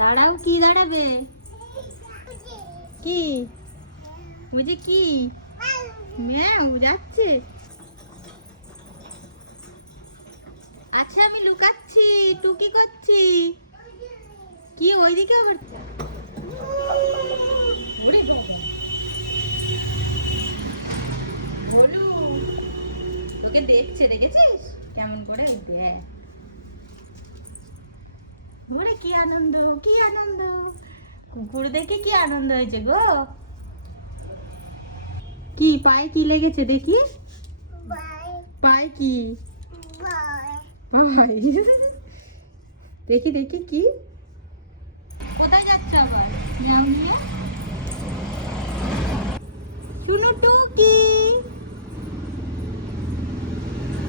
দাঁড়াও, কি দাঁড়াবে? কি বুঝে কি ম্যাও যাচ্ছে? আচ্ছা আমি লুকাচ্ছি, টুকি করছি। কি ওইদিকে বলু তোকে দেখছে, দেখেছিস কেমন করে দেখ। ওরে কি আনন্দ, কি আনন্দ! কুকুর দেখে কি আনন্দ হয়েছে গো। কি পায়ে কি লেগেছে দেখি? পায়ে কি? পায়ে দেখি দেখি কি? কোথায় যাচ্ছ আবার? যাও নিয়ে শুনো টুকি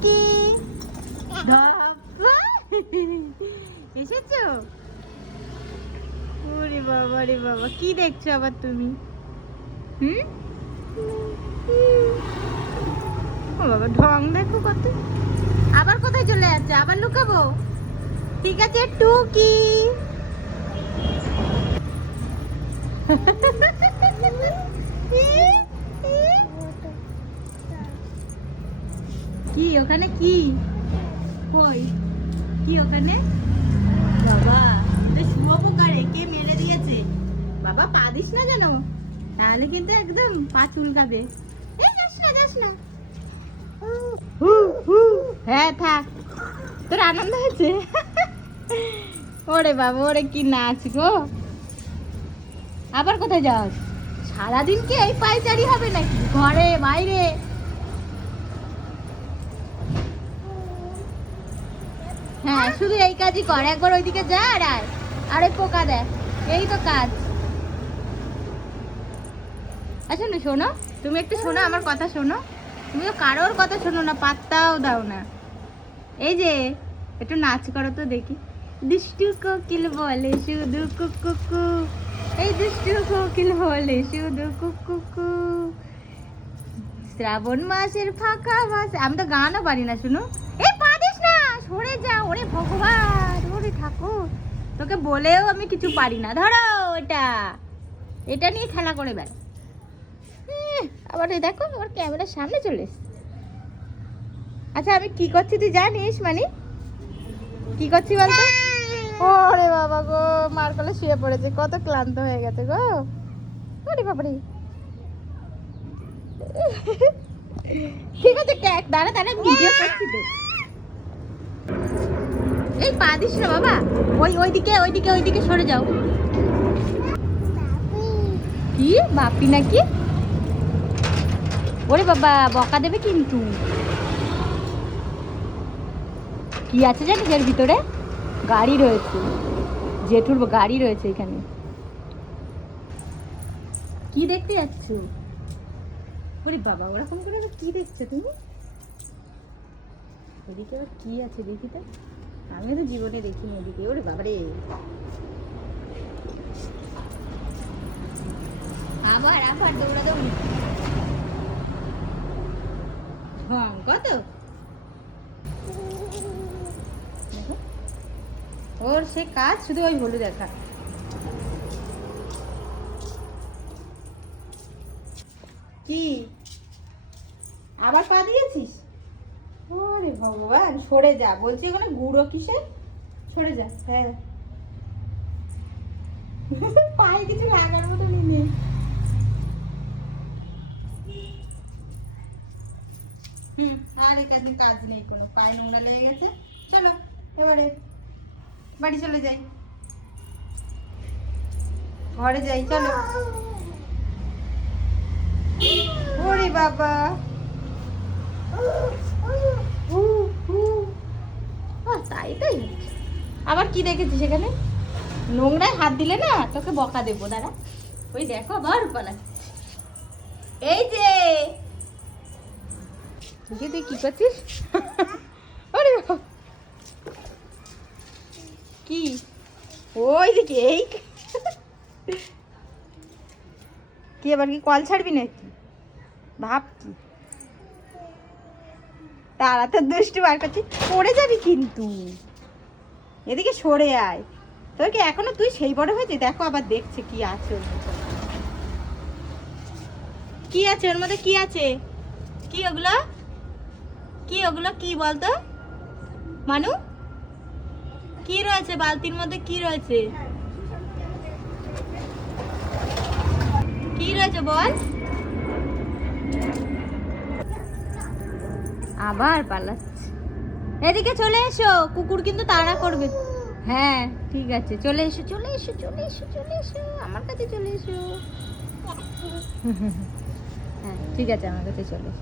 কি বাবা এসেছো? ওরে বাবা রে বাবা, কি দেখছো আবার তুমি? ও বাবা, ঢং দেখো কত। আবার কোথায় চলে যাচ্ছে? আবার লুকাবো? ঠিক আছে টুকি। কি ওখানে? কি কই? কি ওখানে? বাবা এটা শুয়োপোকারে কে মেরে দিয়েছে? বাবা পা দিস না যেন, তাহলে কিন্তু একদম পা চুলকাবে। এই যাস না, যাস না। হ্যাঁ থাক, তোর আনন্দ হয়েছে? ওরে বাবা, ওরে কি নাচ গো। আবার কোথায় যাস? সারাদিন কি এই পায়চারি হবে নাকি ঘরে বাইরে? হ্যাঁ শুধু এই কাজই কর, একবার ওইদিকে যা আর আয়, আরে পোকা দেখ, এই তো কাজ। আচ্ছা না শোনো, তুমি একটু শোনো আমার কথা, শোনো। তুমি তো কারোর কথা শোনো না, পাত্তাও দাও না। এই যে একটু নাচ করো তো দেখি। দুষ্টু কোকিল বলে শুধু কুকু, এই দুষ্টু কোকিল বলে শুধু কুকু। শ্রাবণ মাসের ফাঁকা মাস, আমি তো গানও পারি না শুনো। এই পা দিস না, সরে যা। ওরে ভগবান, ওরে ঠাকুর, তোকে বলেও আমি কিছু পারি না। ধরো এটা, এটা নিয়ে খেলা করে বেড়া। আবার দেখো আমার ক্যামেরার সামনে চলে এসছে। আচ্ছা আমি কি করছি তুই জানিস? মানে কি করছি বলতো? ওরে বাবা গো, মার কোলে শুয়ে পড়েছে, কত ক্লান্ত হয়ে গেছে গো। ওরে বাবারে, ঠিক আছে দাঁড়া দাঁড়া, ভিডিও করছি তো। এই পা দিস না বাবা, ওইদিকে ওইদিকে ওইদিকে সরে যাও। কি বাপি নাকি? ওরে বাবা, বকা দেবে কিন্তু। কি আছে জানিস এর ভিতরে? গাড়ি রয়েছে, জেঠুর গাড়ি রয়েছে এখানে। কি দেখতে যাচ্ছ? ওরে বাবা, ওরকম করে কি দেখছো তুমি? এদিকে আবার কি আছে দেখি তো, আমি তো জীবনে দেখিনি এদিকে। ওরে বাবারে, আবার আবার দৌড়াদৌড়ি ঢং কত। ওর সে কাজ শুধু ওই হলুদ দেখা। কি আবার পা দিয়েছিস? ওরে ভগবান, সরে যা বলছি, ওখানে গুঁড়ো কিসের? সরে যা। হ্যাঁ পায়ে কিছু লাগার মতো নেই। আর এখানে কাজ নেই কোনো, পায়ে নোংরা লেগে গেছে। চলো এবারে বাড়ি চলে যাই, ঘরে যাই চলো। ওরে বাবা, তাই তাই। আবার কি দেখেছি সেখানে? নোংরায় হাত দিলে না তোকে বকা দেবো, দাঁড়া। ওই দেখো আবার পালাচ্ছে। এই যে তুই কি করছিস? আরে কি ওই দিকে এই কি আবার কি কল ছাড়বি নাকি? ভাব কি তারা তো দুষ্টু বার করছিস, পড়ে যাবি কিন্তু। এদিকে সরে আয়, তোর কি এখনো তুই সেই বড় হয়েছে? দেখো আবার দেখছে কি আছে ওর মধ্যে। কি আছে ওর মধ্যে? কি আছে? কি ওগুলো? কি ওগুলো? কি বলতো মানু? কি রয়েছে বালতির মধ্যে? কি রয়েছে? কি রয়েছে বল? আবার পালাচ্ছে। এদিকে চলে এসো, কুকুর কিন্তু তাড়া করবে। হ্যাঁ ঠিক আছে, চলে এসো চলে এসো চলে এসো চলে এসো আমার কাছে চলে এসো। হ্যাঁ ঠিক আছে, আমার কাছে চলে এসো।